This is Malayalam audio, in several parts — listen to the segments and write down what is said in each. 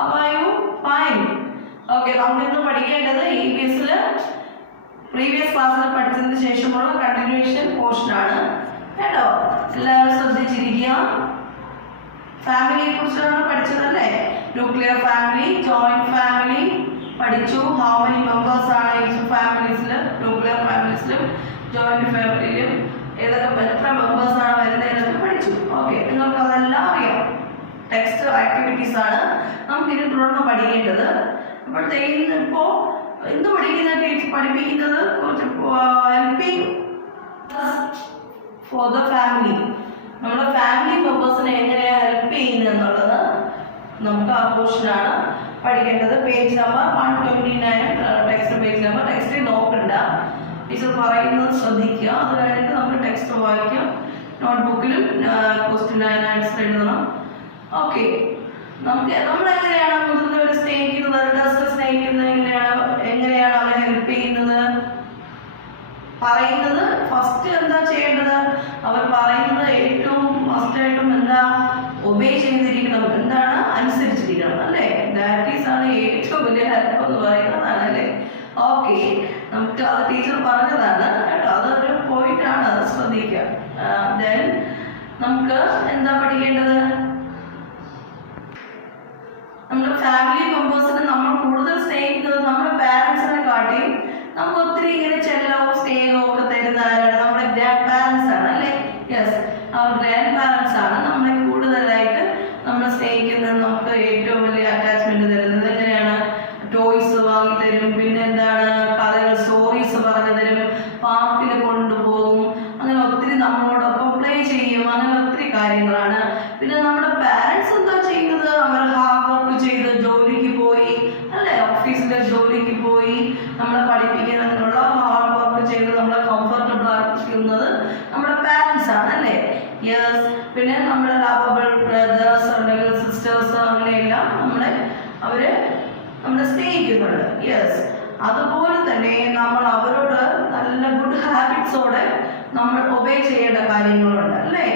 How are you? Fine. Okay, നമ്മൾ ഇന്ന് പഠിക്കേണ്ടത് EVSൽ പ്രീവിയസ് ക്ലാസ്സിൽ പഠിച്ചതിന് ശേഷമുള്ള കണ്ടിന്യൂവേഷൻ പോർഷൻ ആണ് കേട്ടോ. എല്ലാവരും ശ്രദ്ധിച്ചിരിക്കുക. ഫാമിലിയെ കുറിച്ചാണ് പഠിച്ചതല്ലേ? ന്യൂക്ലിയർ ഫാമിലി, ജോയിന്റ് ഫാമിലി പഠിച്ചു. ഹൗ മെനി മെമ്പേഴ്സ് ആണ് ഈ ഫാമിലീസിൽ, ന്യൂക്ലിയർ ഫാമിലീസിലും ജോയിന്റ് ഫാമിലിയിലും ഏതൊക്കെ എത്ര മെമ്പേഴ്സ് ആണ് വരുന്നതെന്നൊക്കെ പഠിച്ചു. ഓക്കെ, നിങ്ങൾക്ക് അതെല്ലാം അറിയാം. ടെക്സ്റ്റ് ആക്ടിവിറ്റീസ് ആണ് നമുക്ക് ഇനി തുടർന്ന് പഠിക്കേണ്ടത്. അപ്പോഴത്തേക്കും ഇപ്പോൾ ഇന്ന് പഠിപ്പിക്കുന്നത് കുറച്ച് ഹെൽപ്പിംഗ് ഫോർ ദ ഫാമിലി. നമ്മുടെ ഫാമിലി മെമ്പേഴ്സിനെ എങ്ങനെയാണ് ഹെൽപ്പ് ചെയ്യുന്നത് എന്നുള്ളത് നമുക്ക് ആ പോർഷനാണ് പഠിക്കേണ്ടത്. Page number 129 text page number. Text നോക്കണ്ട, ടീച്ചർ പറയുന്നത് ശ്രദ്ധിക്കുക. അത് കഴിഞ്ഞിട്ട് നമ്മൾ ടെക്സ്റ്റ് വായിക്കാം. നോട്ട്ബുക്കിലും ക്വസ്റ്റ്യൻ ആൻസർ എഴുതണം. ഓക്കെ, നമ്മളെങ്ങനെയാണ് മുതിർന്നവരെ സ്നേഹിക്കുന്നത്, എൽഡേഴ്സിനെ സ്നേഹിക്കുന്നത് എങ്ങനെയാണ് അവരെ ഹെൽപ്പ് ചെയ്യുന്നത്? പറയുന്നത് ഫസ്റ്റ് എന്താ ചെയ്യേണ്ടത്? അവർ പറയുന്നത് ഏറ്റവും ഫസ്റ്റായിട്ടും എന്താ ഒബേ ചെയ്തിരിക്കണം, എന്താണ് അനുസരിച്ചിരിക്കണം അല്ലേ? ദാറ്റ് ആണ് ഏറ്റവും വലിയ ഹെൽപ്പ് എന്ന് പറയുന്നതാണ് അല്ലേ? ഓക്കെ, നമുക്ക് അത് ടീച്ചർ പറഞ്ഞതാണ് കേട്ടോ. അതൊരു പോയിന്റ് ആണ്, അത് ശ്രദ്ധിക്കുക. ദെൻ നമുക്ക് എന്താ പഠിക്കേണ്ടത്? നമ്മുടെ ഫാമിലി മെമ്പേഴ്സിനെ നമ്മൾ കൂടുതൽ സ്നേഹിക്കുന്നത് നമ്മുടെ പാരൻസിനെ കാട്ടിയും നമുക്ക് ഒത്തിരി ഇങ്ങനെ ചെല്ലവും സ്നേഹവും ഒക്കെ തരുന്ന ആരാണ്? നമ്മുടെ ഗ്രാൻഡ് പാരൻസ് ആണ് അല്ലേ? യെസ്, അവർ ഗ്രാൻഡ് പാരൻസ് ആണ് നമ്മളെ കൂടുതലായിട്ട് നമ്മൾ സ്നേഹിക്കുന്നത്. നമുക്ക് ഏറ്റവും വലിയ അറ്റാച്ച്മെന്റ് തരുന്നത് എങ്ങനെയാണ്? ടോയ്സ് വാങ്ങി തരും, പിന്നെ എന്താണ് കഥകൾ, സ്റ്റോറീസ് പറഞ്ഞു തരും, പാർക്കിൽ കൊണ്ടുപോകും, അങ്ങനെ ഒത്തിരി നമ്മളോടൊപ്പം പ്ലേ ചെയ്യും, അങ്ങനെ ഒത്തിരി കാര്യങ്ങളാണ്. പിന്നെ നമ്മുടെ പാരൻസ് എന്താ ചെയ്യുന്നത്? അവർ ഹാർഡ് വർക്ക് ചെയ്ത് ജോലിക്ക് പോയി അല്ലേ? ഓഫീസിലെ ജോലിക്ക് പോയി നമ്മളെ പഠിപ്പിക്കുന്നതിനുള്ള ഹാർഡ് വർക്ക് ചെയ്ത് നമ്മളെ കംഫർട്ടബിൾ ആക്കുന്നത് നമ്മുടെ പാരൻസ് ആണ് അല്ലേ? യെസ്. പിന്നെ നമ്മുടെ ലവബിൾ ബ്രദേഴ്സ് അല്ലെങ്കിൽ സിസ്റ്റേഴ്സ് അങ്ങനെയെല്ലാം അവരെ സ്നേഹിക്കുന്നുണ്ട്. യെസ്, അതുപോലെ തന്നെ നമ്മൾ അവരോട് നല്ല ഗുഡ് ഹാബിറ്റ്സോടെ നമ്മൾ ഒബേ ചെയ്യേണ്ട കാര്യങ്ങളുണ്ട് അല്ലേ?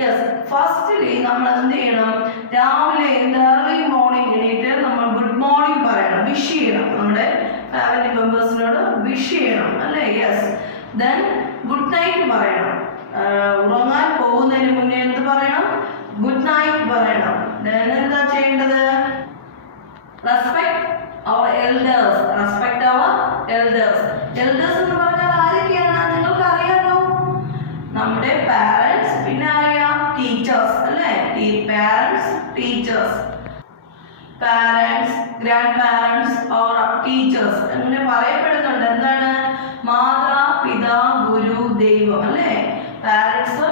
യെസ്, ഫസ്റ്റ്ലി നമ്മൾ എന്ത് ചെയ്യണം? രാവിലെ ഏർലി മോർണിംഗ് എണീറ്റ് നമ്മൾ ഗുഡ് മോർണിംഗ് പറയണം, വിഷ് ചെയ്യണം. നമ്മുടെ ഫാമിലി മെമ്പേഴ്സിനോട് വിഷ് ചെയ്യണം അല്ലേ? യെസ്. ദെൻ ഗുഡ് നൈറ്റ് പറയണം. ഉറങ്ങാൻ പോകുന്നതിന് മുന്നേ എന്ത് പറയണം? ഗുഡ് നൈറ്റ് പറയണം. ദെൻ എന്താ ചെയ്യേണ്ടത്? Respect our elders. Respect our elders. Elders എന്ന് പറഞ്ഞാൽ ആരൊക്കെയാണ്? നിങ്ങൾക്ക് അറിയാമോ? നമ്മുടെ പാരൻസ്, പിന്നെ അറിയാം ടീച്ചേഴ്സ് അല്ലേ? Parents, teachers, parents, grand parents or teachers അങ്ങനെ പറയപ്പെടുന്നുണ്ട്. എന്താണ്? മാതാ, പിതാ, ഗുരു, ദൈവം അല്ലേ? Parents,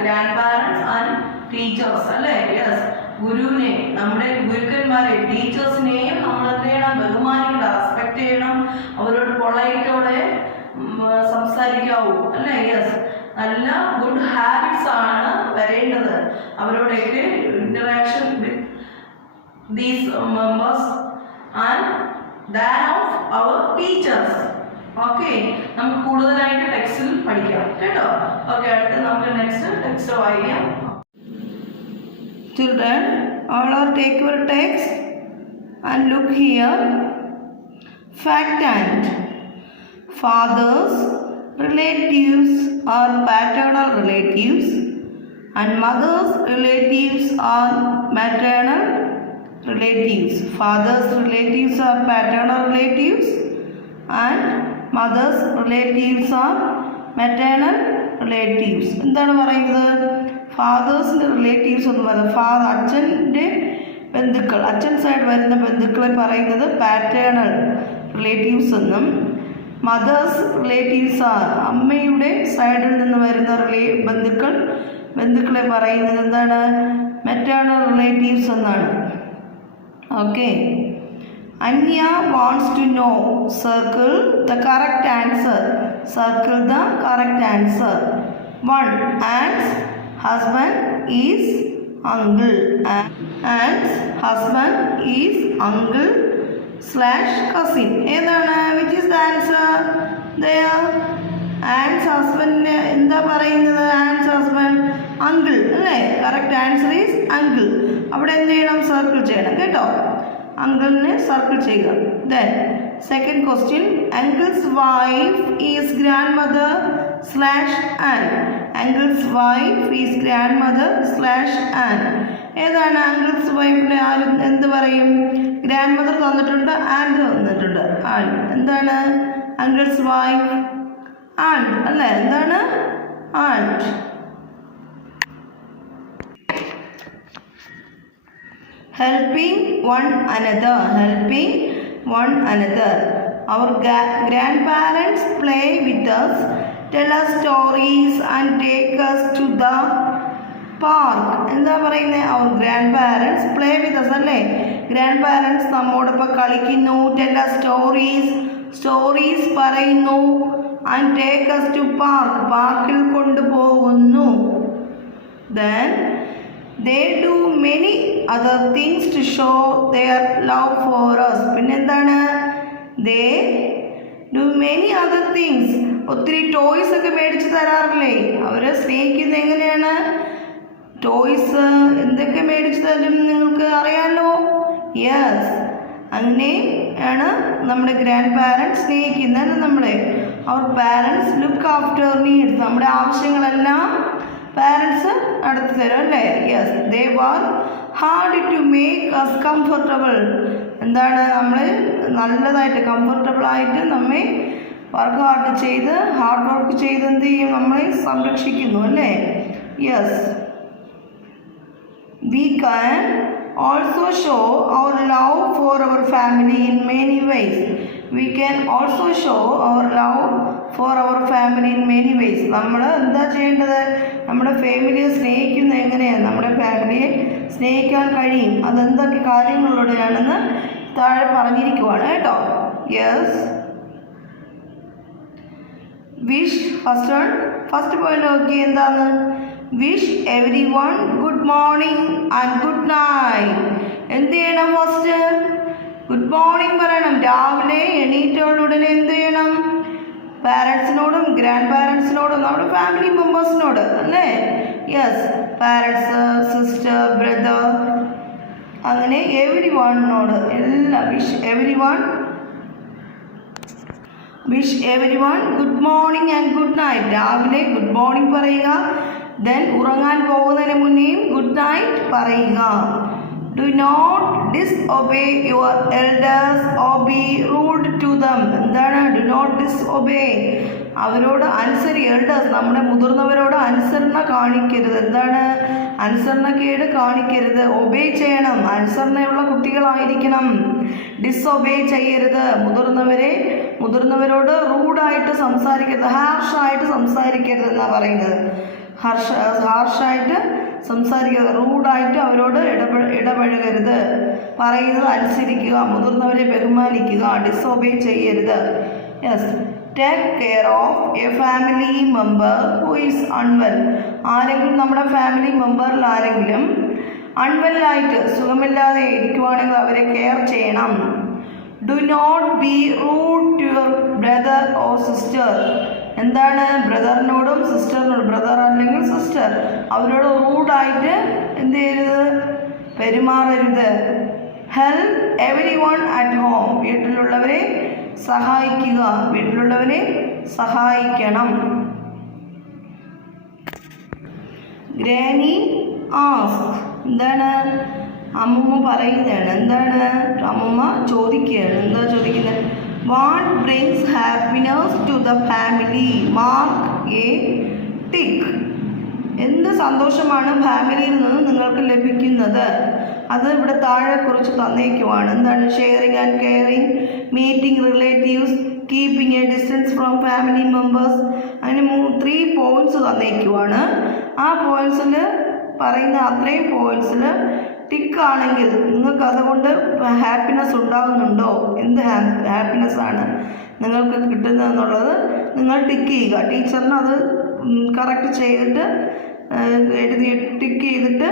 grand parents and teachers അല്ലേ? യെസ്. ഗുരുവിനെ, നമ്മുടെ ഗുരുക്കന്മാരെ, ടീച്ചേഴ്സിനെയും നമ്മൾ എന്ത് ചെയ്യണം? ബഹുമാനിക്കണം, റെസ്പെക്ട് ചെയ്യണം. അവരോട് പൊളൈറ്റോടെ സംസാരിക്കാവൂ അല്ലേ? യെസ്. നല്ല ഗുഡ് ഹാബിറ്റ്സ് ആണ് വരേണ്ടത്. അവരോടൊക്കെ interaction with these members and than of our teachers. Okay, നമുക്ക് കൂടുതലായിട്ട് ടെക്സ്റ്റിൽ പഠിക്കാം കേട്ടോ. ഓക്കെ, അടുത്ത് നമുക്ക് ടെക്സ്റ്റ് വായിക്കാം. Children, all are take your text and look here. Fact and fathers relatives are paternal relatives and mothers relatives are maternal relatives. Fathers relatives are paternal relatives and mothers relatives are maternal relatives. എന്താണ് പറയുന്നത്? ഫാദേഴ്സിൻ്റെ റിലേറ്റീവ്സ് എന്ന് പറയുന്നത് അച്ഛൻ്റെ ബന്ധുക്കൾ, അച്ഛൻ സൈഡ് വരുന്ന ബന്ധുക്കളെ പറയുന്നത് പാറ്റേണൽ റിലേറ്റീവ്സ് എന്നും, മദേഴ്സ് റിലേറ്റീവ്സ് ആർ അമ്മയുടെ സൈഡിൽ നിന്ന് വരുന്ന ബന്ധുക്കളെ പറയുന്നത് എന്താണ്? മെറ്റേണൽ റിലേറ്റീവ്സ് എന്നാണ്. Okay, Anya wants to know. Circle the correct answer. Circle the correct answer. 1. Aunt's husband is uncle. Aunt's husband is uncle/cousin. ഏതാണ്? Which is the answer? There. Aunt's husband എന്താ പറയുന്നത്? Aunt's husband uncle അല്ലേ? Correct answer is uncle. അവിടെ എന്ത് ചെയ്യണം? സർക്കിൾ ചെയ്യണം കേട്ടോ. അങ്കിളിനെ സർക്കിൾ ചെയ്യുക. Then second question, uncle's wife is grandmother slash aunt. Uncle's wife is grandmother slash aunt. ഏതാണ് അങ്കിൾസ് വൈഫിനെ ആരും എന്ത് പറയും? ഗ്രാൻഡ് മദർ തന്നിട്ടുണ്ട്, ആൻഡ് തന്നിട്ടുണ്ട്. ആൻഡ് എന്താണ് അങ്കിൾസ് വൈഫ്? ആൻഡ് അല്ലേ? എന്താണ് aunt. Helping one another. Helping one another. Our grandparents play with us, tell us stories and take us to the park. എന്താ പറയുന്നത്? Our grandparents play with us അല്ലേ? ഗ്രാൻഡ് പാരൻസ് നമ്മോടൊപ്പം കളിക്കുന്നു. ടെൽ us സ്റ്റോറീസ്, സ്റ്റോറീസ് പറയുന്നു. And take us to park, പാർക്കിൽ കൊണ്ടുപോകുന്നു. Then they do many other things to show their love for us. പിന്നെന്താണ്? they do many other things. ഒത്തിരി ടോയ്സ് ഒക്കെ മേടിച്ച് തരാറില്ലേ? അവരെ സ്നേഹിക്കുന്നത് എങ്ങനെയാണ്? ടോയ്സ് എന്തൊക്കെ മേടിച്ച് തരും നിങ്ങൾക്ക് അറിയാമല്ലോ. യെസ്, അങ്ങനെയാണ് നമ്മുടെ ഗ്രാൻഡ് പാരൻസ് സ്നേഹിക്കുന്നത് നമ്മളെ. Our parents look after needs. നമ്മുടെ ആവശ്യങ്ങളെല്ലാം പാരൻസ് നടത്തി തരും അല്ലേ? Yes, they work hard to make us comfortable. എന്താണ്? നമ്മൾ നല്ലതായിട്ട് കംഫർട്ടബിളായിട്ട് നമ്മെ ഹാർഡ് വർക്ക് ചെയ്ത് എന്ത് ചെയ്യും? നമ്മളെ സംരക്ഷിക്കുന്നു അല്ലേ? Yes, we can also show our love for our family in many ways. We can also show our love for our family in many ways. നമ്മൾ എന്താ ചെയ്യേണ്ടത്? നമ്മുടെ ഫാമിലിയെ സ്നേഹിക്കുന്നത് എങ്ങനെയാണ്? നമ്മുടെ ഫാമിലിയെ സ്നേഹിക്കാൻ കഴിയും. അതെന്തൊക്കെ കാര്യങ്ങളിലൂടെയാണെന്ന് താഴെ പറഞ്ഞിരിക്കുവാണ് കേട്ടോ. യെസ്, വിഷ് ഫസ്റ്റ് പോയിന്റ് നോക്കി എന്താണ്? Wish every one good morning and good night. എന്ത് ചെയ്യണം? ഫസ്റ്റ് ഗുഡ് മോർണിംഗ് പറയണം. രാവിലെ എണീറ്റോടുടനെ എന്ത് ചെയ്യണം? പാരൻസിനോടും ഗ്രാൻഡ് പാരൻസിനോടും നമ്മുടെ ഫാമിലി മെമ്പേഴ്സിനോട് അല്ലേ? യെസ്, പാരൻസ്, സിസ്റ്റർ, ബ്രദർ, അങ്ങനെ എവരി വണ്ണിനോട് എല്ലാം wish every one good morning and good night. രാവിലെ ഗുഡ് മോർണിംഗ് പറയുക. ദെൻ ഉറങ്ങാൻ പോകുന്നതിന് മുന്നേയും ഗുഡ് നൈറ്റ് പറയുക. Do not disobey your elders or be rude to them. എന്താണ് ഡു നോട്ട് ഡിസ്ഒബേ? അവരോട് എൽഡേഴ്സ് നമ്മുടെ മുതിർന്നവരോട് അനുസരണ കാണിക്കരുത്. എന്താണ്? അനുസരണക്കേട് കാണിക്കരുത്. ഒബേ ചെയ്യണം. അനുസരണയുള്ള കുട്ടികളായിരിക്കണം. ഡിസ്ഒബേ ചെയ്യരുത്. മുതിർന്നവരോട് റൂഡായിട്ട് സംസാരിക്കരുത്, ഹാർഷായിട്ട് സംസാരിക്കരുത് എന്നാണ് പറയുന്നത്. ഹാർഷായിട്ട് സംസാരിക്കരുത്, റൂഡായിട്ട് അവരോട് ഇടപഴകരുത്. പറയുന്നത് അനുസരിക്കുക, മുതിർന്നവരെ ബഹുമാനിക്കുക, ഡിസൊബേ ചെയ്യരുത്. Yes, take care of A family member who is unwell. ആരെങ്കിലും നമ്മുടെ ഫാമിലി മെമ്പറിൽ ആരെങ്കിലും അൺവെല്ലായിട്ട് സുഖമില്ലാതെ ഇരിക്കുവാണെങ്കിൽ അവരെ കെയർ ചെയ്യണം. Do not be rude to your brother or sister. എന്താണ്? ബ്രദറിനോടും സിസ്റ്ററിനോടും, ബ്രദർ അല്ലെങ്കിൽ സിസ്റ്റർ, അവരോട് റൂഡായിട്ട് എന്ത് ചെയ്യരുത്? പെരുമാറരുത്. Help every one at home. വീട്ടിലുള്ളവരെ സഹായിക്കുക, വീട്ടിലുള്ളവരെ സഹായിക്കണം. Granny ask. എന്താണ്? അമ്മൂമ്മ പറയുന്നതാണ്. എന്താണ്? അമ്മൂമ്മ ചോദിക്കുകയാണ്. എന്താ ചോദിക്കുന്നത്? What brings happiness to the family? Mark a tick. എന്ത് സന്തോഷമാണ് ഫാമിലിയിൽ നിന്ന് നിങ്ങൾക്ക് ലഭിക്കുന്നത്? അത് ഇവിടെ താഴെ കുറിച്ച് തന്നേക്കുവാണ്. എന്താണ്? Sharing and caring, meeting relatives, keeping A distance from family members. അങ്ങനെ 3 പോയിന്റ്സ് തന്നേക്കുവാണ്. ആ പോയിന്റ്സിൽ പറയുന്ന അത്രയും പോയിന്റ്സിൽ ടിക്കാണെങ്കിൽ നിങ്ങൾക്ക് അതുകൊണ്ട് ഹാപ്പിനെസ് ഉണ്ടാകുന്നുണ്ടോ? എന്ത് ഹാപ്പിനെസ്സാണ് നിങ്ങൾക്ക് കിട്ടുന്നതെന്നുള്ളത് നിങ്ങൾ ടിക്ക് ചെയ്യുക. ടീച്ചറിന് അത് കറക്റ്റ് ചെയ്തിട്ട് ടിക്ക് ചെയ്തിട്ട്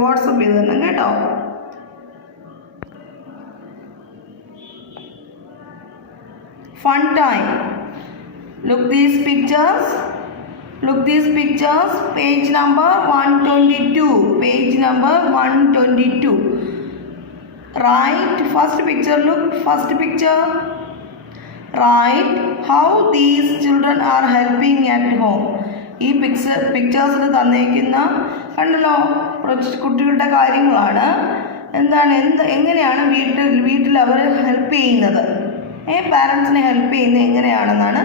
വാട്സപ്പ് ചെയ്ത് തന്നെ കേട്ടോ. Fun time. Look these pictures. Page number 122. Right, first picture, look, first picture. Write how these children are helping at home. ഈ പിക്ചേഴ്സിൽ തന്നേക്കുന്ന കണ്ടല്ലോ കുറച്ച് കുട്ടികളുടെ കാര്യങ്ങളാണ്. എന്താണ് എങ്ങനെയാണ് വീട്ടിൽ അവർ ഹെൽപ്പ് ചെയ്യുന്നത്, പാരൻസിനെ ഹെൽപ്പ് ചെയ്യുന്നത് എങ്ങനെയാണെന്നാണ്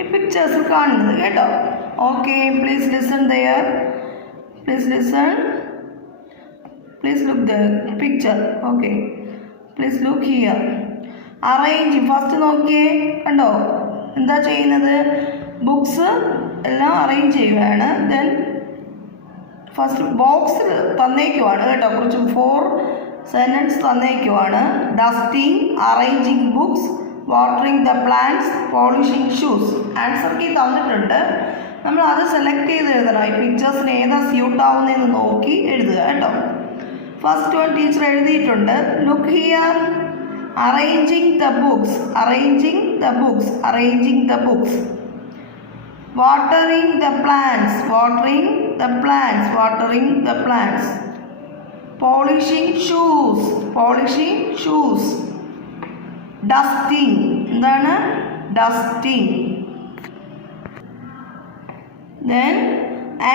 ഈ പിക്ചേഴ്സിൽ കാണുന്നത് കേട്ടോ. Okay, please listen there, please listen, please look the picture. Okay, please look here. Arrange, first നോക്കിയേ, കണ്ടോ എന്താ ചെയ്യുന്നത്, ബുക്സ് എല്ലാം അറേഞ്ച് ചെയ്യുകയാണ്. ദെൻ ഫസ്റ്റ് ബോക്സിൽ തന്നേക്കുവാണ് കേട്ടോ, കുറച്ച് 4 സെൻറ്റൻസ് തന്നേക്കുവാണ്. Dusting, arranging books, watering the plants, polishing shoes. Answer key തന്നിട്ടുണ്ട്, നമ്മൾ അത് സെലക്ട് ചെയ്ത് എഴുതണം. ഈ പിക്ചേഴ്സിന് ഏതാ സ്യൂട്ട് ആവുന്നതെന്ന് നോക്കി എഴുതുക കേട്ടോ. ഫസ്റ്റ് വൺ ടീച്ചർ എഴുതിയിട്ടുണ്ട്. Look here, arranging the books, arranging the books, arranging the books. Watering the plants, watering the plants, watering the plants. Polishing shoes, polishing shoes. Dusting, എന്താണ് dusting. Then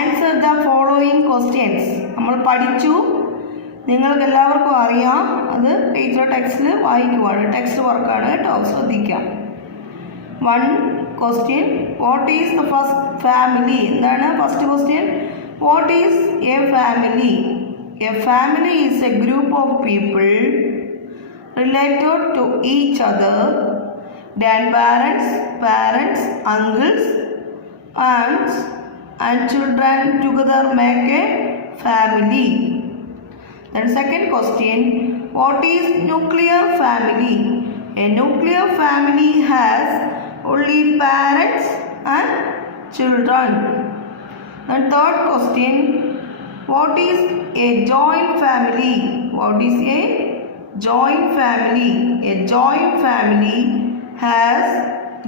answer the following questions. നമ്മൾ പഠിച്ചു, നിങ്ങൾക്ക് എല്ലാവർക്കും അറിയാം, അത് ടീച്ചർ ടെക്സ്റ്റിൽ വായിക്കുവാണ്, ടെക്സ്റ്റ് വർക്കാണ് കേട്ടോ, ശ്രദ്ധിക്കാം. 1 question, what is the first family, എന്താണ് first question, what is a family? A family is a group of people related to each other, grandparents, parents, uncles, aunts and children together make a family. Then second question, what is nuclear family? A nuclear family has only parents and children. And third question, what is a joint family? What is a joint family? A joint family has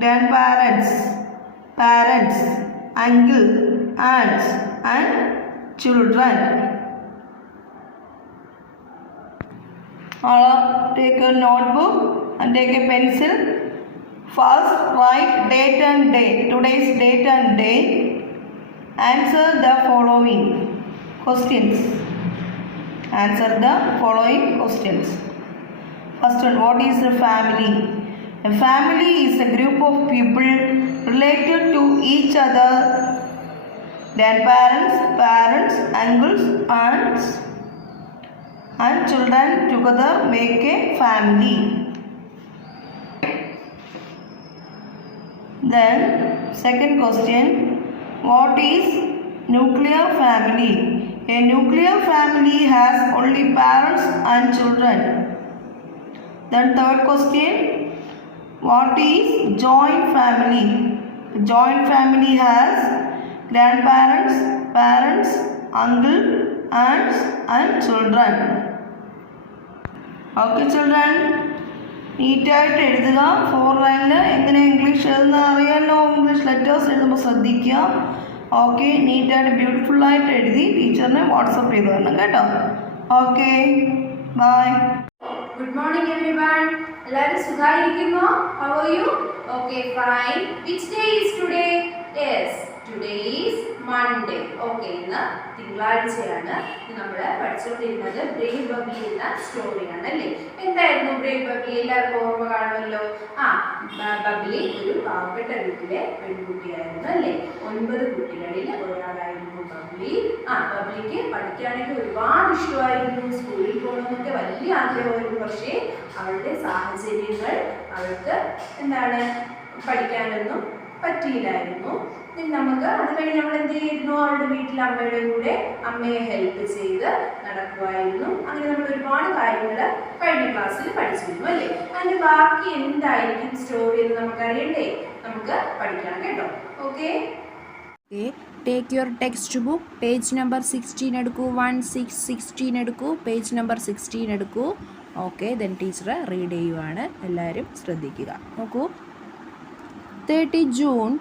grandparents, parents, uncle, aunts and children. Take a notebook and take a pencil. First write date and day, today's date and day. Answer the following questions. Answer the following questions. First one, what is a family? A family is a group of people related to each other, grandparents, parents, uncles, aunts and children together make a family. Then second question, what is nuclear family? A nuclear family has only parents and children. Then third question, what is joint family? Joint family has grandparents, parents, uncle, aunts and children. Okay children, നീറ്റായിട്ട് എഴുതുക. 4 ലൈനിൽ എങ്ങനെ ഇംഗ്ലീഷ് എഴുതുന്ന അറിയാമല്ലോ, ഇംഗ്ലീഷ് ലെറ്റേഴ്സ് എഴുതുമ്പോൾ ശ്രദ്ധിക്കുക. ഓക്കെ, നീറ്റായിട്ട് ബ്യൂട്ടിഫുള്ളായിട്ട് എഴുതി ടീച്ചറിനെ വാട്സപ്പ് ചെയ്ത് തരണം കേട്ടോ. Okay, bye. Good morning everyone. എല്ലാവരും സുഖമായിരിക്കുന്നോ? How are you? Okay, fine. Which day is today? Yes, today is Monday. Okay, ഇന്ന് തിങ്കളാഴ്ചയാണ്. നമ്മൾ പഠിച്ചുകൊണ്ടിരുന്നത് ബ്രേവ് ബബ്ലി എന്ന സ്റ്റോറിയാണ് അല്ലേ. എന്തായിരുന്നു ബ്രേവ് ബബ്ലി? എല്ലാവർക്കും ഓർമ്മ കാണുമല്ലോ. ബബ്ലി ഒരു പാവപ്പെട്ട വീട്ടിലെ പെൺകുട്ടിയായിരുന്നു അല്ലേ. 9 കുട്ടികളിൽ ഒരാളായിരുന്നു ബബ്ലി. ബബ്ലിക്ക് പഠിക്കാനൊക്കെ ഒരുപാട് ഇഷ്ടമായിരുന്നു, സ്കൂളിൽ പോകണമെന്നൊക്കെ വലിയ ആഗ്രഹമായിരുന്നു. പക്ഷേ അവളുടെ സാഹചര്യങ്ങൾ അവൾക്ക് എന്താണ് പഠിക്കാനൊന്നും പറ്റിയില്ലായിരുന്നു. നമുക്ക് അത് കഴിഞ്ഞ് നമ്മൾ എന്ത് ചെയ്യുന്നു, അവളുടെ വീട്ടിൽ അമ്മയുടെ കൂടെ അമ്മയെ ഹെൽപ്പ് ചെയ്ത് നടക്കുമായിരുന്നു. അങ്ങനെ നമ്മൾ ഒരുപാട് കാര്യങ്ങൾ കഴിഞ്ഞ ക്ലാസ്സിൽ പഠിച്ചിരുന്നു അല്ലേ. അതിൻ്റെ ബാക്കി എന്തായിരിക്കും സ്റ്റോറി എന്ന് നമുക്കറിയണ്ടേ, നമുക്ക് പഠിക്കണം കേട്ടോ. Okay, take your text book, page number 16 എടുക്കൂ. 16 എടുക്കൂ, പേജ് നമ്പർ 16 എടുക്കൂ. ഓക്കെ, ദെൻ ടീച്ചർ റീഡ് ചെയ്യുവാണ്, എല്ലാവരും ശ്രദ്ധിക്കുക. നോക്കൂ. 30 June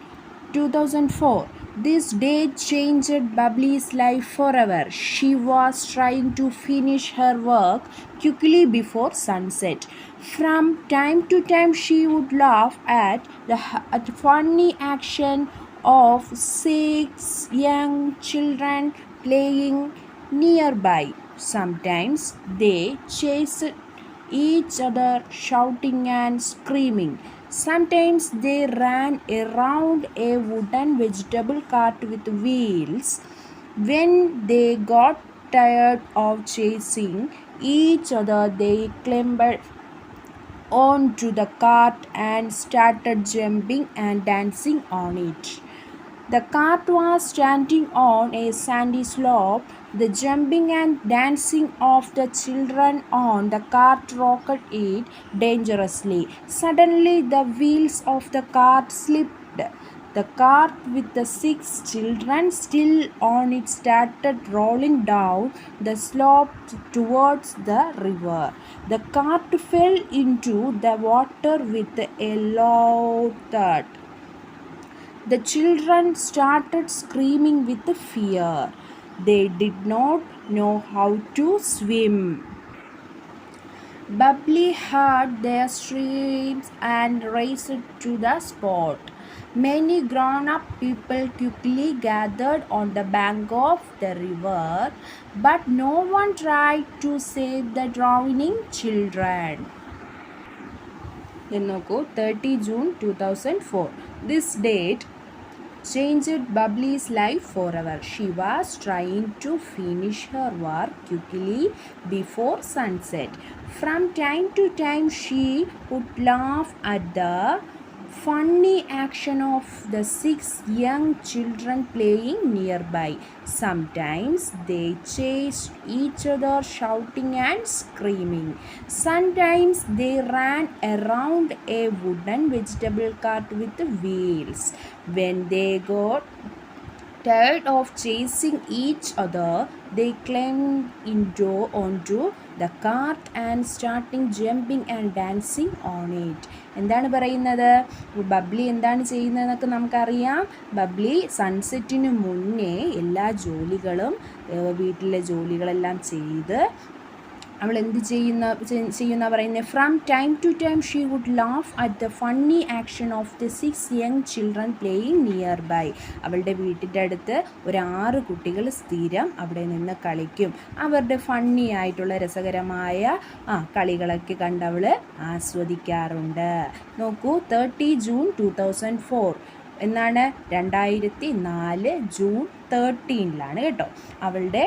2004, This day changed Bubbly's life forever. She was trying to finish her work quickly before sunset. From time to time, she would laugh at the funny action of 6 young children playing nearby. Sometimes they chased each other, shouting and screaming. Sometimes they ran around a wooden vegetable cart with wheels. When they got tired of chasing each other, they clambered onto the cart and started jumping and dancing on it. The cart was standing on a sandy slope. The jumping and dancing of the children on the cart rocked it dangerously. Suddenly, the wheels of the cart slipped. The cart with the 6 children still on it started rolling down the slope towards the river. The cart fell into the water with a loud thud. The children started screaming with fear. They did not know how to swim. Bubbly heard their screams and raced to the spot. Many grown-up people quickly gathered on the bank of the river, but no one tried to save the drowning children. Then നോക്കൂ 30 June 2004. This date changed Bubbly's life forever. She was trying to finish her work quickly before sunset. From time to time, she would laugh at the funny action of the 6 young children playing nearby. Sometimes they chased each other, shouting and screaming. Sometimes they ran around a wooden vegetable cart with wheels. When they got tired of chasing each other, they climbed onto the cart and started jumping and dancing on it. എന്താണ് പറയുന്നത്? ബബ്ലി എന്താണ് ചെയ്യുന്നതെന്നൊക്കെ നമുക്കറിയാം. ബബ്ലി സൺസെറ്റിന് മുന്നേ എല്ലാ ജോലികളും വീട്ടിലെ ജോലികളെല്ലാം ചെയ്ത് അവൾ എന്ത് ചെയ്യുന്ന പറയുന്നത്? From time to time she would laugh at the funny action of the 6 young children playing nearby. അവളുടെ വീട്ടിൻ്റെ അടുത്ത് ഒരു 6 കുട്ടികൾ സ്ഥിരം അവിടെ നിന്ന് കളിക്കും. അവരുടെ ഫണ്ണി ആയിട്ടുള്ള രസകരമായ കളികളൊക്കെ കണ്ടവൾ ആസ്വദിക്കാറുണ്ട്. നോക്കൂ, 30 June 2004 എന്നാണ് 2004 June 13 കേട്ടോ. അവളുടെ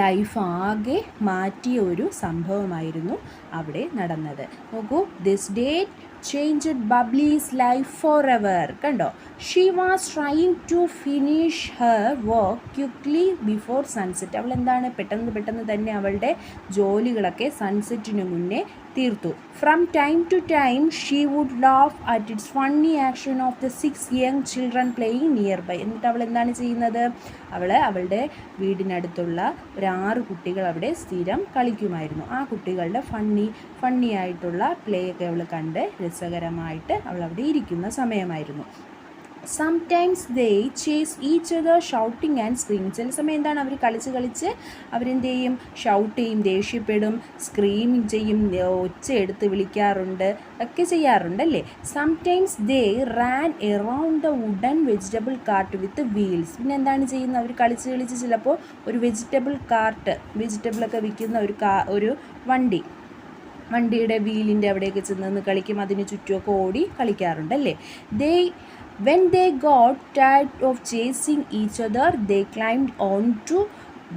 ലൈഫ് ആകെ മാറ്റിയ ഒരു സംഭവമായിരുന്നു അവിടെ നടന്നത്. നോക്കൂ, this date changed Babli's life for ever. കണ്ടോ, she was trying to finish her work quickly before sunset. അവൾ എന്താണ് പെട്ടെന്ന് തന്നെ അവളുടെ ജോലികളൊക്കെ സൺസെറ്റിന് മുന്നേ തീർത്തു. From time to time she would laugh at its funny action of the 6 young children playing nearby. എന്നിട്ട് അവൾ എന്താണ് ചെയ്യുന്നത്? അവളുടെ വീടിനടുത്തുള്ള ഒരു 6 കുട്ടികൾ അവിടെ സ്ഥിരം കളിക്കുമായിരുന്നു. ആ കുട്ടികളുടെ ഫണ്ണി ആയിട്ടുള്ള പ്ലേ ഒക്കെ അവൾ കണ്ട് രസകരമായിട്ട് അവൾ അവിടെ ഇരിക്കുന്ന സമയമായിരുന്നു. Sometimes they chase each other shouting and scream. ചില സമയം എന്താണ്, അവർ കളിച്ച് അവരെന്ത് ചെയ്യും? ഷൗട്ട് ചെയ്യും, ദേഷ്യപ്പെടും, സ്ക്രീമിങ് ചെയ്യും, ഒച്ച എടുത്ത് വിളിക്കാറുണ്ട്, ഒക്കെ ചെയ്യാറുണ്ടല്ലേ. Sometimes they ran around the wooden vegetable cart with wheels. പിന്നെ എന്താണ് ചെയ്യുന്നത്? അവർ കളിച്ച് ചിലപ്പോൾ ഒരു വെജിറ്റബിളൊക്കെ വിൽക്കുന്ന ഒരു വണ്ടിയുടെ വീലിൻ്റെ അവിടെയൊക്കെ ചെന്ന് കളിക്കും, അതിന് ചുറ്റുമൊക്കെ ഓടി കളിക്കാറുണ്ടല്ലേ. When they got tired of chasing each other, they climbed onto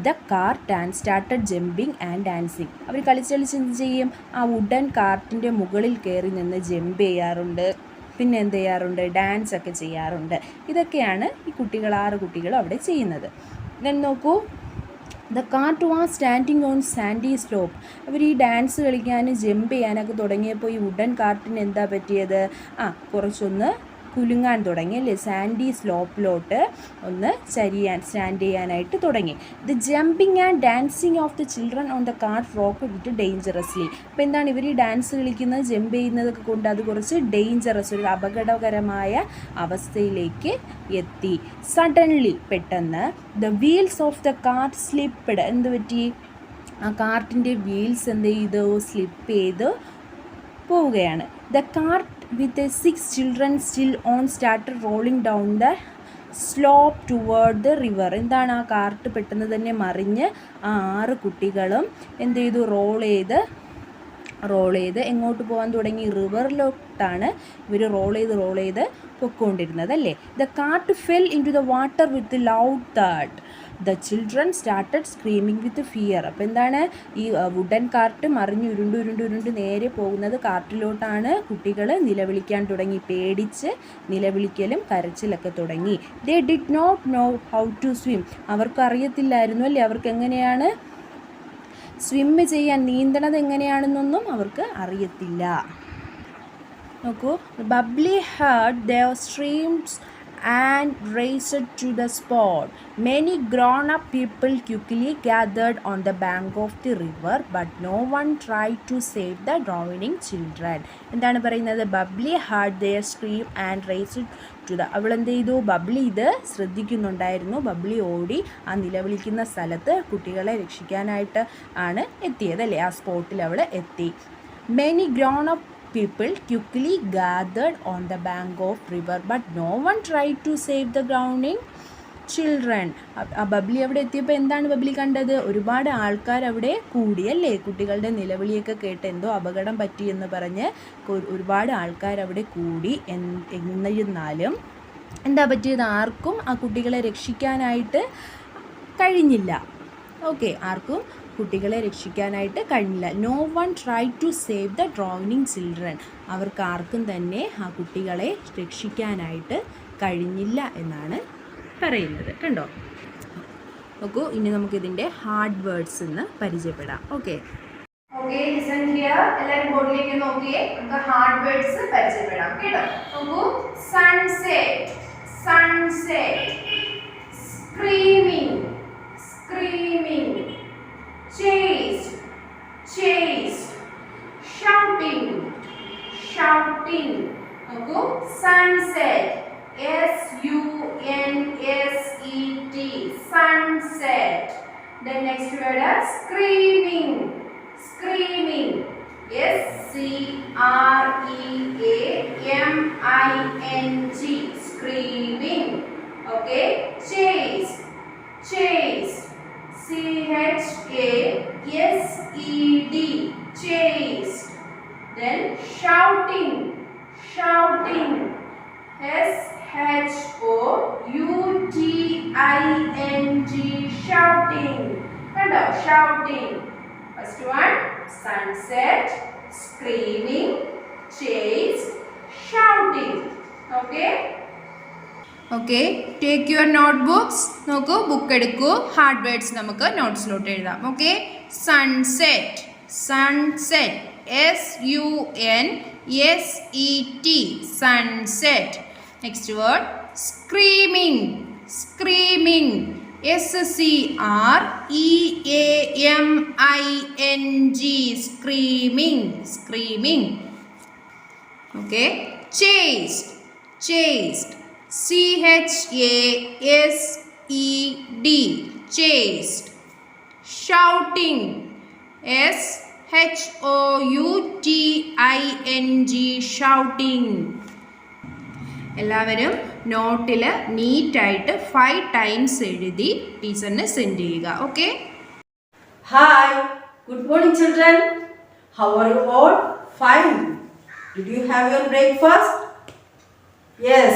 the cart and started jumping and dancing. അവർ കളിച്ച് എന്ത് ചെയ്യും? ആ വുഡൻ കാർട്ടിൻ്റെ മുകളിൽ കയറി നിന്ന് ജമ്പ് ചെയ്യാറുണ്ട്, പിന്നെ എന്ത് ചെയ്യാറുണ്ട്? ഡാൻസ് ഒക്കെ ചെയ്യാറുണ്ട്. ഇതൊക്കെയാണ് ഈ 6 കുട്ടികളും അവിടെ ചെയ്യുന്നത്. then നോക്കൂ, the cart was standing on sandy slope. അവർ ഈ ഡാൻസ് കളിക്കാനും ജമ്പ് ചെയ്യാനൊക്കെ തുടങ്ങിയപ്പോൾ ഈ വുഡൻ കാർട്ടിന് എന്താ പറ്റിയത്? കുറച്ചൊന്ന് കുലുങ്ങാൻ തുടങ്ങി അല്ലേ, സാൻഡി സ്ലോപ്പിലോട്ട് ഒന്ന് സ്റ്റാൻഡ് ചെയ്യാനായിട്ട് തുടങ്ങി. The jumping and dancing of the children on the cart rocked it dangerously. അപ്പോൾ എന്താണ് ഇവർ ഈ ഡാൻസ് കളിക്കുന്നത്, ജമ്പ് ചെയ്യുന്നതൊക്കെ കൊണ്ട് അത് കുറച്ച് ഡേഞ്ചറസ്, ഒരു അപകടകരമായ അവസ്ഥയിലേക്ക് എത്തി. സഡൻലി പെട്ടെന്ന് the wheels of the cart slipped. എന്ത് പറ്റി, ആ കാർട്ടിൻ്റെ വീൽസ് എന്ത് ചെയ്തു, സ്ലിപ്പ് ചെയ്ത് പോവുകയാണ്. The cart with 6 children still on started rolling down the slope toward the river. എന്താണ്, ആ കാർട്ട് പെട്ടെന്ന് തന്നെ മറിഞ്ഞ് ആ 6 കുട്ടികളും എന്ത് ചെയ്തു, റോൾ ചെയ്ത് എങ്ങോട്ട് പോകാൻ തുടങ്ങി, റിവറിലോട്ടാണ് ഇവർ റോൾ ചെയ്ത് പൊയ്ക്കൊണ്ടിരുന്നത് അല്ലേ. The cart fell into the water with loud തേർഡ്. The children started screaming with fear. അപ്പോൾ എന്താണ്, ഈ വുഡൻ കാർട്ട് മറിഞ്ഞ് ഉരുണ്ട് നേരെ പോകുന്നത് കാർട്ടിലോട്ടാണ്. കുട്ടികൾ നിലവിളിക്കാൻ തുടങ്ങി, പേടിച്ച് നിലവിളിക്കലും കരച്ചിലൊക്കെ തുടങ്ങി. They did not know how to swim. അവർക്ക് അറിയത്തില്ലായിരുന്നു അല്ലേ, അവർക്ക് എങ്ങനെയാണ് സ്വിമ്മ് ചെയ്യാൻ, നീന്തണത് എങ്ങനെയാണെന്നൊന്നും അവർക്ക് അറിയത്തില്ല. നോക്കൂ, bubbly heard their screams and raced to the spot. Many grown-up people quickly gathered on the bank of the river, but no one tried to save the drowning children. എന്താണ് പറയുന്നത്, bubbly hard their scream and raced to the. അവൾ എന്ത് ചെയ്തു, ബബ്ലി ഇത് ശ്രദ്ധിക്കുന്നുണ്ടായിരുന്നു. ബബ്ലി ഓടി ആ നിലവിളിക്കുന്ന സ്ഥലത്ത് കുട്ടികളെ രക്ഷിക്കാനായിട്ട് ആണ് എത്തിയത് അല്ലേ, ആ സ്പോട്ടിൽ അവൾ എത്തി. Many grown-up people quickly gathered on the bank of river, but no one tried to save the drowning children. ആ ബബ്ലി അവിടെ എത്തിയപ്പോൾ എന്താണ് ബബ്ലി കണ്ടത്, ഒരുപാട് ആൾക്കാർ അവിടെ കൂടിയല്ലേ, കുട്ടികളുടെ നിലവിളിയൊക്കെ കേട്ട് എന്തോ അപകടം പറ്റിയെന്ന് പറഞ്ഞ് ഒരുപാട് ആൾക്കാർ അവിടെ കൂടി. എന്നിരുന്നാലും എന്താ പറ്റിയത്, ആർക്കും ആ കുട്ടികളെ രക്ഷിക്കാനായിട്ട് കഴിഞ്ഞില്ല. ഓക്കെ, ആർക്കും കുട്ടികളെ രക്ഷിക്കാനായിട്ട് കഴിഞ്ഞില്ല. No one try to save the drowning children. അവർക്ക് ആർക്കും തന്നെ ആ കുട്ടികളെ രക്ഷിക്കാനായിട്ട് കഴിഞ്ഞില്ല എന്നാണ് പറയുന്നത്. കണ്ടോ, നോക്കൂ, ഇനി നമുക്കിതിൻ്റെ ഹാർഡ് വേർഡ്സ് എന്ന് പരിചയപ്പെടാം. Okay, listen here. എല്ലാവരും ബോർഡിലേക്ക് നോക്കിയേ, നമുക്ക് ഹാർഡ് വേർഡ്സ് പരിചയപ്പെടാം കേട്ടോ. നോക്കൂ, സൺസെറ്റ്, സ്ക്രീമിംഗ്, chased, shouting. നോക്കൂ, sunset, sunset, sunset. Then next word is screaming, screaming, screaming. Okay, chased, chased, chased. Then shouting, shouting, shouting. Kando, shouting. First one, sunset, screaming, chased, shouting. Okay. Okay, take your not books. നോക്കൂ, ബുക്ക് എടുക്കൂ, ഹാർഡ് വേർഡ്സ് നമുക്ക് നോട്ട്സിലോട്ട് എഴുതാം. Okay, sunset, sunset, SUNSET, sunset. Next word screaming, screaming, SCREAMING, screaming, screaming. Okay, chased, chased, CHASED, chased. Shouting, SHOUTING, shouting. എല്ലാവരും നോട്ടിൽ നീറ്റായിട്ട് 5 times എഴുതി ടീച്ചറിന് സെൻഡ് ചെയ്യുക. Okay, Hi, good morning children. How are you all? Fine. Did you have your breakfast? Yes.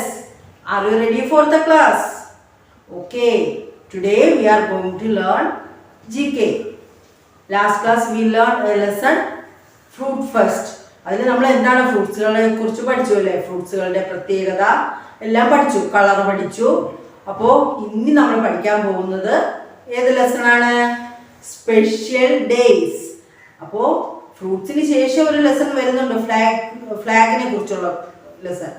Are you ready for the class? Okay. Today we are going to learn GK. Last class we learned a lesson fruit first. അതിൽ നമ്മൾ എന്താണ് ഫ്രൂട്ട്സുകളെ കുറിച്ച് പഠിച്ചു അല്ലേ, ഫ്രൂട്ട്സുകളുടെ പ്രത്യേകത എല്ലാം പഠിച്ചു, കളർ പഠിച്ചു. അപ്പോൾ ഇനി നമ്മൾ പഠിക്കാൻ പോകുന്നത് ഏത് ലെസണാണ്, സ്പെഷ്യൽ ഡേയ്സ്. അപ്പോൾ ഫ്രൂട്ട്സിന് ശേഷം ഒരു ലെസൺ വരുന്നുണ്ട്, ഫ്ലാഗിനെ കുറിച്ചുള്ള ലെസൺ.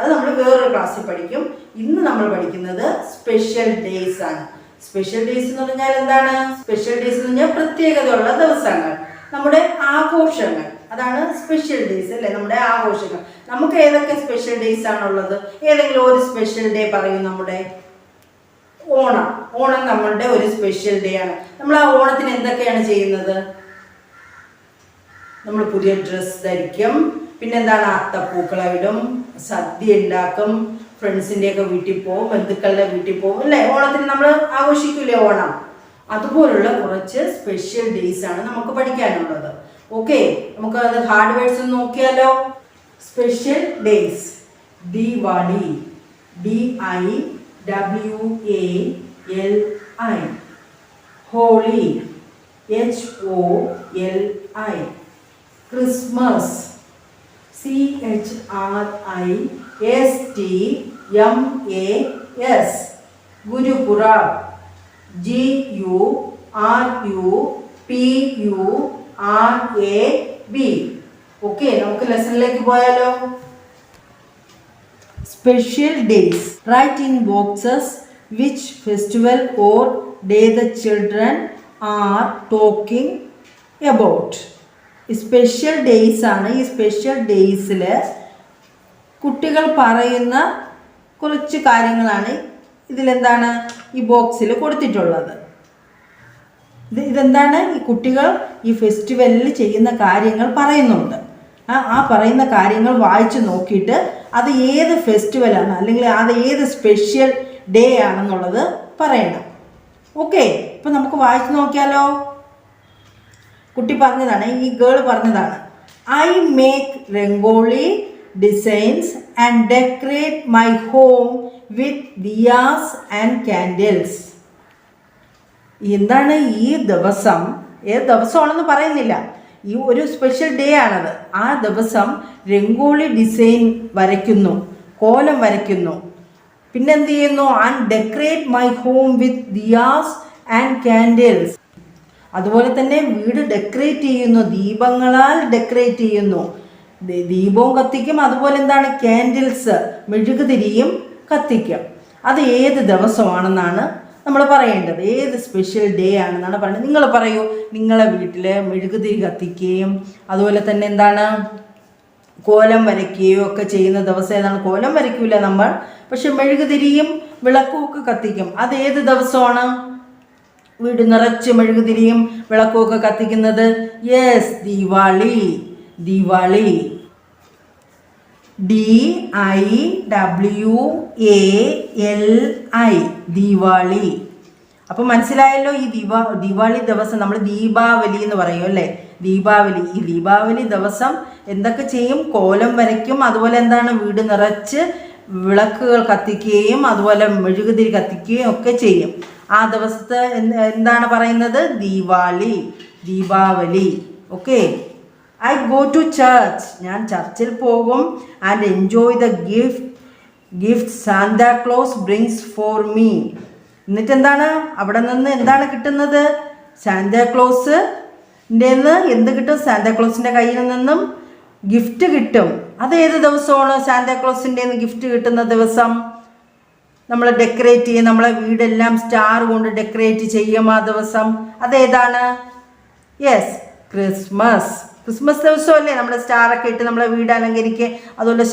അത് നമ്മൾ വേറൊരു ക്ലാസ്സിൽ പഠിക്കും. ഇന്ന് നമ്മൾ പഠിക്കുന്നത് സ്പെഷ്യൽ ഡേയ്സ് ആണ്. സ്പെഷ്യൽ ഡേയ്സ് എന്ന് പറഞ്ഞാൽ എന്താണ്? സ്പെഷ്യൽ ഡേയ്സ് എന്ന് പറഞ്ഞാൽ പ്രത്യേകതയുള്ള ദിവസങ്ങൾ, നമ്മുടെ ആഘോഷങ്ങൾ. അതാണ് സ്പെഷ്യൽ ഡേയ്സ് അല്ലേ, നമ്മുടെ ആഘോഷങ്ങൾ. നമുക്ക് ഏതൊക്കെ സ്പെഷ്യൽ ഡേയ്സ് ആണുള്ളത്? ഏതെങ്കിലും ഒരു സ്പെഷ്യൽ ഡേ പറയും. നമ്മുടെ ഓണം. ഓണം നമ്മളുടെ ഒരു സ്പെഷ്യൽ ഡേ ആണ്. നമ്മൾ ആ ഓണത്തിന് എന്തൊക്കെയാണ് ചെയ്യുന്നത്? നമ്മൾ പുതിയ ഡ്രസ്സ് ധരിക്കും, പിന്നെന്താണ്, അത്തപ്പൂക്കളം ഇടും, സദ്യ ഉണ്ടാക്കും, ഫ്രണ്ട്സിൻ്റെയൊക്കെ വീട്ടിൽ പോകും, ബന്ധുക്കളുടെ വീട്ടിൽ പോകും അല്ലേ. ഓണത്തിന് നമ്മൾ ആഘോഷിക്കൂലേ ഓണം? അതുപോലുള്ള കുറച്ച് സ്പെഷ്യൽ ഡേയ്സ് ആണ് നമുക്ക് പഠിക്കാനുള്ളത്. ഓക്കെ, നമുക്ക് അത് ഹാർഡ് വേർഡ്സ് ഒന്ന് നോക്കിയാലോ. Special days: ദീവാളി, DIWALI, holy, HOLI, Christmas, CHRISTMAS, ഗുരുപുറം, GURUPURAB. Okay, നമുക്ക് ലെസണിലേക്ക് പോയാലോ. Special days. Right in boxes which festival or day the children are talking about. Special days ആണ്. ഈ സ്പെഷ്യൽ ഡേയ്സിൽ കുട്ടികൾ പറയുന്ന കുറച്ച് കാര്യങ്ങളാണ് ഇതിലെന്താണ് ഈ ബോക്സിൽ കൊടുത്തിട്ടുള്ളത്. ഇതെന്താണ്? ഈ കുട്ടികൾ ഈ ഫെസ്റ്റിവലിൽ ചെയ്യുന്ന കാര്യങ്ങൾ പറയുന്നുണ്ട്. ആ പറയുന്ന കാര്യങ്ങൾ വായിച്ച് നോക്കിയിട്ട് അത് ഏത് ഫെസ്റ്റിവലാണ് അല്ലെങ്കിൽ അത് ഏത് സ്പെഷ്യൽ ഡേ ആണെന്നുള്ളത് പറയണം. ഓക്കെ, ഇപ്പം നമുക്ക് വായിച്ച് നോക്കിയാലോ. കുട്ടി പറഞ്ഞതാണ്, ഈ ഗേൾ പറഞ്ഞതാണ്, I make Rangoli designs and decorate my home with Diaz and candles. എന്താണ് ഈ ദിവസം? ഏത് ദിവസമാണെന്ന് പറയുന്നില്ല. ഈ ഒരു സ്പെഷ്യൽ ഡേ ആണത്. ആ ദിവസം രംഗോളി ഡിസൈൻ വരയ്ക്കുന്നു, കോലം വരയ്ക്കുന്നു, പിന്നെന്ത് ചെയ്യുന്നു? And decorate my home with Diaz and candles. അതുപോലെ തന്നെ വീട് ഡെക്കറേറ്റ് ചെയ്യുന്നു, ദീപങ്ങളാൽ ഡെക്കറേറ്റ് ചെയ്യുന്നു. ദീപവും കത്തിക്കും, അതുപോലെ എന്താണ്, കാൻഡിൽസ്, മെഴുകുതിരിയും കത്തിക്കും. അത് ഏത് ദിവസമാണെന്നാണ് നമ്മൾ പറയേണ്ടത്. ഏത് സ്പെഷ്യൽ ഡേ ആണെന്നാണ് പറയുന്നത്. നിങ്ങൾ പറയൂ, നിങ്ങളെ വീട്ടിൽ മെഴുകുതിരി കത്തിക്കുകയും അതുപോലെ തന്നെ എന്താണ്, കോലം വരയ്ക്കുകയോ ഒക്കെ ചെയ്യുന്ന ദിവസം ഏതാണ്? കോലം വരയ്ക്കൂല നമ്മൾ, പക്ഷെ മെഴുകുതിരിയും വിളക്കും ഒക്കെ കത്തിക്കും. അത് ഏത് ദിവസമാണ്? വീട് നിറച്ച് മെഴുകുതിരിയും വിളക്കും ഒക്കെ കത്തിക്കുന്നത്? യെസ്, ദീവാളി. ദീവാളി, DIWALI, ദീവാളി. അപ്പം മനസ്സിലായല്ലോ. ഈ ദീപാവലി ദിവസം നമ്മൾ ദീപാവലി എന്ന് പറയും അല്ലേ, ദീപാവലി. ഈ ദീപാവലി ദിവസം എന്തൊക്കെ ചെയ്യും? കോലം വരയ്ക്കും, അതുപോലെ എന്താണ്, വീട് നിറച്ച് വിളക്കുകൾ കത്തിക്കുകയും അതുപോലെ മെഴുകുതിരി കത്തിക്കുകയും ഒക്കെ ചെയ്യും. ആ ദിവസത്തെ എന്താണ് പറയുന്നത്? Diwali, Deepavali. Okay, I go to church, ഞാൻ ചർച്ചിൽ പോകും. And enjoy the gift Santa Claus brings for me. എന്നിട്ട് എന്താണ് അവിടെ നിന്ന് എന്താണ് കിട്ടുന്നത്? സാന്താക്ലോസിൻ്റെ എന്ത് കിട്ടും? സാന്താക്ലോസിൻ്റെ കയ്യിൽ നിന്നും ഗിഫ്റ്റ് കിട്ടും. അത് ഏത് ദിവസമാണ് സാന്താക്ലോസിൻ്റെ ഗിഫ്റ്റ് കിട്ടുന്ന ദിവസം? നമ്മൾ ഡെക്കറേറ്റ് ചെയ്യും, നമ്മളെ വീടെല്ലാം സ്റ്റാർ കൊണ്ട് ഡെക്കറേറ്റ് ചെയ്യും ആ ദിവസം. അതേതാണ്? Yes, Christmas. ക്രിസ്മസ് ദിവസമല്ലേ നമ്മൾ സ്റ്റാറൊക്കെ ഇട്ട് നമ്മളെ വീട് അലങ്കരിക്കുക. അതുപോലെ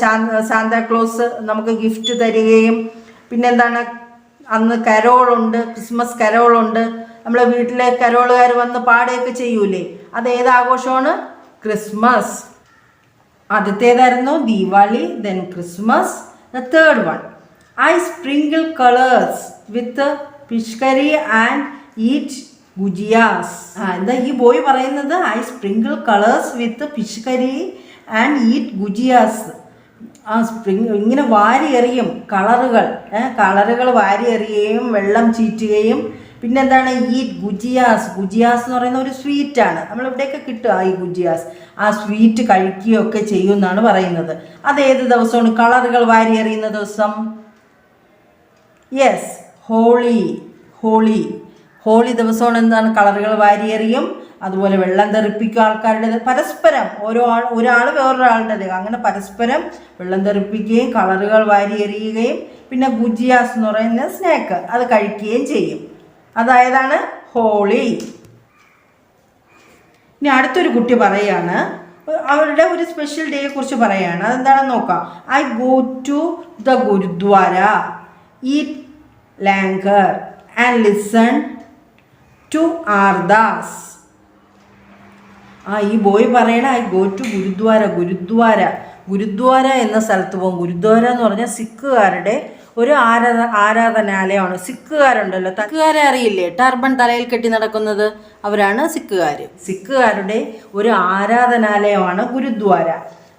സാന്താക്ലോസ് നമുക്ക് ഗിഫ്റ്റ് തരികയും പിന്നെന്താണ്, അന്ന് കരോളുണ്ട്, ക്രിസ്മസ് കരോളുണ്ട്. നമ്മളെ വീട്ടിലെ കരോളുകാർ വന്ന് പാടുകയൊക്കെ ചെയ്യൂലേ, അത് ഏത് ആഘോഷമാണ്? ക്രിസ്മസ്. ആദ്യത്തേതായിരുന്നു Diwali, then Christmas. The third one, I sprinkle colours with pichkari and eat gujiyas. എന്താ ഈ ബോയ് പറയുന്നത്? I sprinkle colours with pichkari and eat gujiyas. ആ ഇങ്ങനെ വാരി എറിയും കളറുകൾ വാരി എറിയുകയും വെള്ളം ചീറ്റുകയും പിന്നെന്താണ്, ഈറ്റ് ഗുജിയാസ്. ഗുജിയാസ് എന്ന് പറയുന്ന ഒരു സ്വീറ്റാണ്, നമ്മളിവിടെയൊക്കെ കിട്ടുക ഈ ഗുജിയാസ്. ആ സ്വീറ്റ് കഴിക്കുകയൊക്കെ ചെയ്യുമെന്നാണ് പറയുന്നത്. അതേത് ദിവസമാണ് കളറുകൾ വാരി എറിയുന്ന ദിവസം? Yes, holy. ഹോളി ദിവസമാണ് എന്താണ്, കളറുകൾ വാരിയെറിയും. അതുപോലെ വെള്ളം തെറിപ്പിക്കുക ആൾക്കാരുടെ പരസ്പരം ഒരാൾ വേറൊരാളുടെ അങ്ങനെ പരസ്പരം വെള്ളം തെറിപ്പിക്കുകയും കളറുകൾ വാരി എറിയുകയും പിന്നെ ഗുജിയാസ് എന്ന് പറയുന്ന സ്നാക്ക് അത് കഴിക്കുകയും ചെയ്യും. അതായതാണ് ഹോളി. ഇനി അടുത്തൊരു കുട്ടി പറയാണ് അവരുടെ ഒരു സ്പെഷ്യൽ ഡേയെ കുറിച്ച് പറയുകയാണ്. അതെന്താണെന്ന് നോക്കാം. I go to the gurdwara, eat langar and listen to Ardas. ഈ ബോയ് പറയണ ഐ ഗോ ടു ഗുരുദ്വാര എന്ന സ്ഥലത്ത് പോകും. ഗുരുദ്വാര എന്ന് പറഞ്ഞാൽ സിഖുകാരുടെ ഒരു ആരാധനാലയമാണ്. സിഖുകാരുണ്ടല്ലോ, സിഖുകാരെ അറിയില്ലേ, ടർബൺ തലയിൽ കെട്ടി നടക്കുന്നത്, അവരാണ് സിഖുകാർ. സിഖുകാരുടെ ഒരു ആരാധനാലയമാണ് ഗുരുദ്വാര.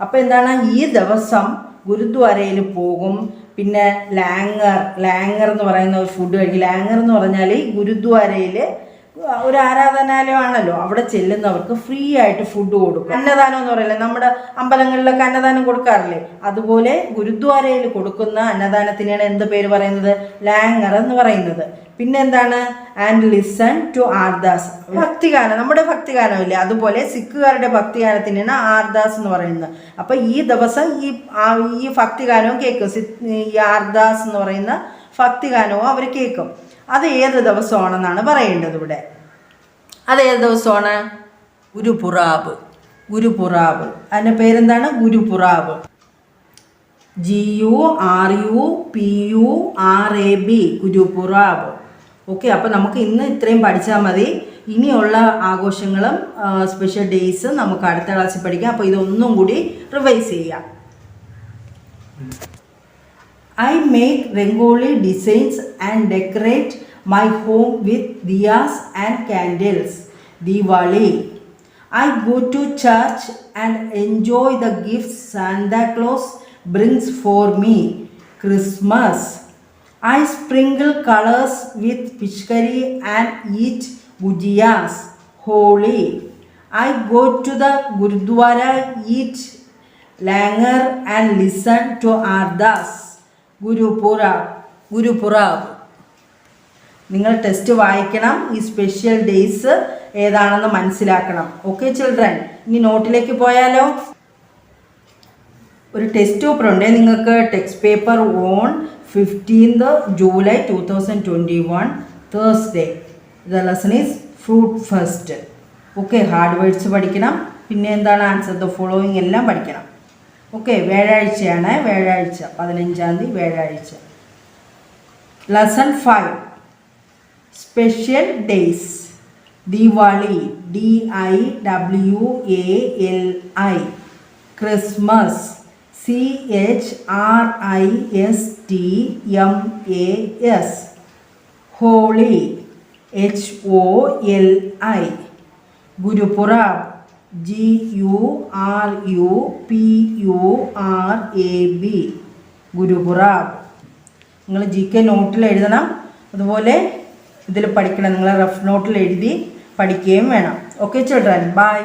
അപ്പോൾ എന്താണ്, ഈ ദിവസം ഗുരുദ്വാരയിൽ പോകും. പിന്നെ ലാങ്കർ എന്ന് പറയുന്ന ഒരു ഫുഡ് കഴിക്കും. ലാങ്കർ എന്ന് പറഞ്ഞാൽ ഗുരുദ്വാരയിൽ ഒരു ആരാധനാലയമാണല്ലോ, അവിടെ ചെല്ലുന്നവർക്ക് ഫ്രീ ആയിട്ട് ഫുഡ് കൊടുക്കും. അന്നദാനം എന്ന് പറയില്ലേ, നമ്മുടെ അമ്പലങ്ങളിലൊക്കെ അന്നദാനം കൊടുക്കാറില്ലേ, അതുപോലെ ഗുരുദ്വാരയിൽ കൊടുക്കുന്ന അന്നദാനത്തിനാണ് എന്ത് പേര് പറയുന്നത്, ലാങ്കർ എന്ന് പറയുന്നത്. പിന്നെ എന്താണ്, ആൻഡ് ലിസൺ ടു ആർദാസ്, ഭക്തിഗാനം, നമ്മുടെ ഭക്തിഗാനമില്ലേ, അതുപോലെ സിഖുകാരുടെ ഭക്തിഗാനത്തിനാണ് ആർദാസ് എന്ന് പറയുന്നത്. അപ്പം ഈ ദിവസം ഈ ഭക്തിഗാനവും കേൾക്കും. ഈ ആർദാസ് എന്ന് പറയുന്ന ഭക്തിഗാനവും അവർ കേൾക്കും. അത് ഏത് ദിവസമാണെന്നാണ് പറയേണ്ടത് ഇവിടെ. അത് ഏത് ദിവസമാണ്, ഗുരുപുറാബ്. അതിൻ്റെ പേരെന്താണ്, ഗുരുപുറാബ്. GURUPURAB, ഗുരുപുറാബ്. ഓക്കെ, അപ്പോൾ നമുക്ക് ഇന്ന് ഇത്രയും പഠിച്ചാൽ മതി. ഇനിയുള്ള ആഘോഷങ്ങളും സ്പെഷ്യൽ ഡേയ്സ് നമുക്ക് അടുത്ത ക്ലാസ്സിൽ പഠിക്കാം. അപ്പോൾ ഇതൊന്നും കൂടി റിവൈസ് ചെയ്യാം. I make Rangoli designs and decorate my home with diyas and candles. Diwali. I go to church and enjoy the gifts Santa Claus brings for me. Christmas. I sprinkle colors with pishkari and eat gujiyas. Holi. I go to the Gurudwara, eat langar and listen to ardas. ഗുരുപുറാബ്. നിങ്ങൾ ടെസ്റ്റ് വായിക്കണം, ഈ സ്പെഷ്യൽ ഡേയ്സ് ഏതാണെന്ന് മനസ്സിലാക്കണം. ഓക്കെ ചിൽഡ്രൻ, ഇനി നോട്ടിലേക്ക് പോയാലോ. ഒരു ടെസ്റ്റ് പേപ്പർ ഉണ്ട് നിങ്ങൾക്ക്, text paper on 15th July 2021 Thursday. The lesson is fruit first. Okay, hard words പഠിക്കണം. പിന്നെ എന്താണ്, ആൻസർ ദ ഫോളോയിങ് എല്ലാം പഠിക്കണം. ഓക്കെ, വ്യാഴാഴ്ചയാണ്, 15ാം തീയതി വ്യാഴാഴ്ച. Lesson 5 special days. Diwali, DIWALI. Christmas, CHRISTMAS. Holy, HOLI. ഗുരുപുറാബ്, GURUPURAB. ഗുരുപുറാബ്. നിങ്ങൾ GK നോട്ടിൽ എഴുതണം, അതുപോലെ ഇതിൽ പഠിക്കണം. നിങ്ങൾ റഫ് നോട്ടിൽ എഴുതി പഠിക്കുകയും വേണം. Okay children, by.